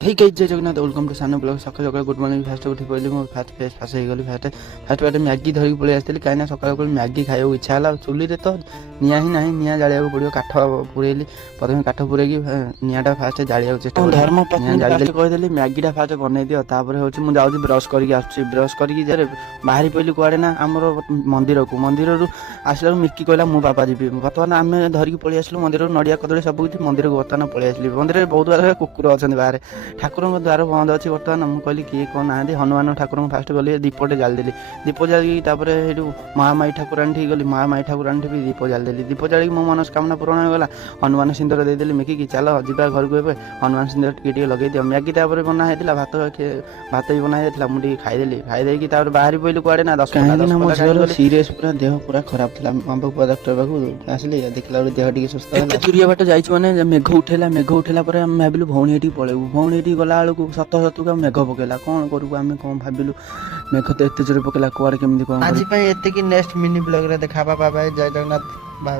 Hey guys जय Jagannath welcome to सानो blog सकाळ सकाळ गुड मॉर्निंग फास्ट उठी पड़े मुझे फास्ट हो गली फास्ट बाटे मैगी धरिक पलि आसती कहीं सकाल मैगी खाइबा इच्छा है चुली तो निआ ही ना निआ जाड़ा पड़ो काठ पुरेली प्रथम काठ पुरे निआटा फास्ट जाड़ा चेस्ट धर्म कहीदेली मैगीटा फास्ट बनई दियो तापर हूँ मुझे जाऊँगी ब्रश करके ब्रश करके बाहरी पड़ी कुआड़े ना आमर मंदिर को मंदिर आसला मिकी कहला मो बापा जी बर्तमान आम धरिकी पलि आसलु मंदिर नड़िया कदली सब किसी मंदिर को बर्तमान पलि आसली मंदिर में बहुत बार कुकुर अच्छा बाहर ठाकुर द्वार बंद अच्छी बर्तमान मुझे कहली किए कौन ना हनुमान ठाकुर फास्ट गली दीपटे जालदेली दीप जाली महामाई ठाकुराणी ठीक गली महामाई ठाकुराणी भी दीप जालदेली दीप जाड़ी मो मनस्कामना पूरण होगा हनुमान सिंदूर देदेली मिकी चल जा घर को हनुमान सिंदूर टे लगे दियो मैगी तापर बना होता भात भात भी बना होता मुझे खाईदेली खाईदे बाहरी पड़े कुआड़े ना 10 सीरीयस पूरा देह पूरा खराब था डॉक्टर पाक आसली देखला देह टी सुस्थ चुरिया बाट जाने मेघ उठेला भाविलु भौणी ये पलू भौणी ये गला बेलू सत सतुक मेघ पकेला कौन करूँ आम कौन भाविलु मेघ तो एत जोर पकेला कुआड़े केमी कौन आज नेक्स्ट मिनी ब्लॉग रे देखा बाय जय जगन्नाथ बाय।